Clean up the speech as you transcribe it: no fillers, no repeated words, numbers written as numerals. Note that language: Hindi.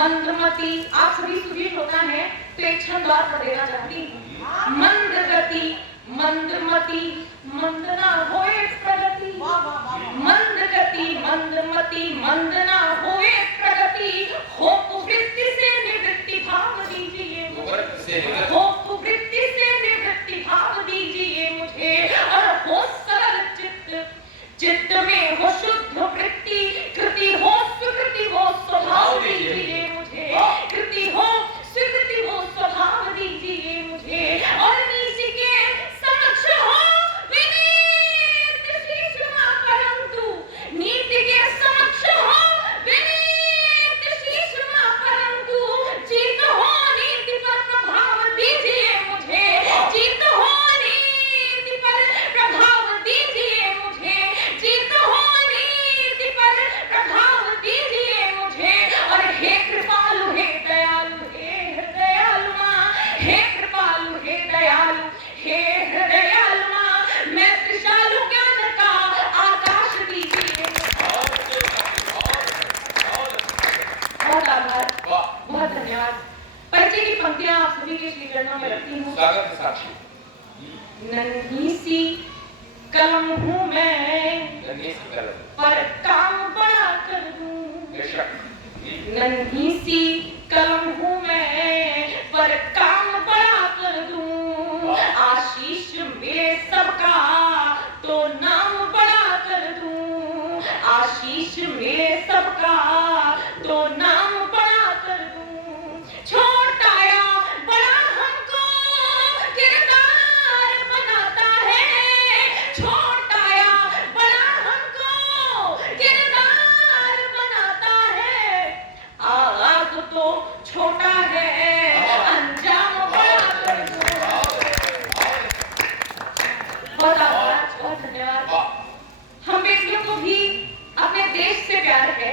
मंदमती, आप सभी सुधीर होता है तो एक छंद और पढ़ेगा चाहती हूँ। मंदगति मंदमती मंद ना होए प्रगति, मंदगति मंदमती मंद ना होए प्रगति, हो कुवृत्ति से निवृत्ति भाव दीजिए, हो कुवृत्ति से निवृत्ति भाव दीजिए मुझे, और हो सरल चित्त, चित्त में हो शुद्ध वृत्ति, कृति हो स्वीकृति हो स्वभाव दीजिए मुझे, कृति हो स्वीकृति हो स्वभाव दीजिए मुझे, और नीति के समक्ष हो विनीत शीश मां, परंतु नीति के समक्ष हो विनीत शीश मां, परंतु चित हो नीति पर प्रभाव दीजिए मुझे, चित हो नीति पर प्रभाव दीजिए मुझे, चित हो नीति पर प्रभाव दीजिए मुझे, और हे कृपालु हे दयालु हे हृदयालु मां, हे कृपालु हे दयालु हे हृदयालु मां, मैं त्रिशालु ज्ञान का आकाश दीजिए। बहुत आभार, बहुत धन्यवाद। परिचय की पंक्तियां आप सभी के श्री चरणों में रखती हूँ। स्वागत साक्षी। नन्ही सी कलम हूँ मैं, नन्ही सी कलम, पर काम बड़ा कर दूं, बेशक। नन्ही सी कलम हूँ मैं, पर काम बड़ा कर दूं, आशीष मिले सबका तो नाम बड़ा कर दूं, आशीष मिले सबका तो नाम बड़ा कर दूं, छोटा या बड़ा हमको किरदार बनाता है, छोटा या बड़ा हमको किरदार बनाता है, आगाज तो छोटा है अंजाम बड़ा कर दो। बहुत आभार, बहुत धन्यवाद। हम बेटियों को भी अपने देश से प्यार है,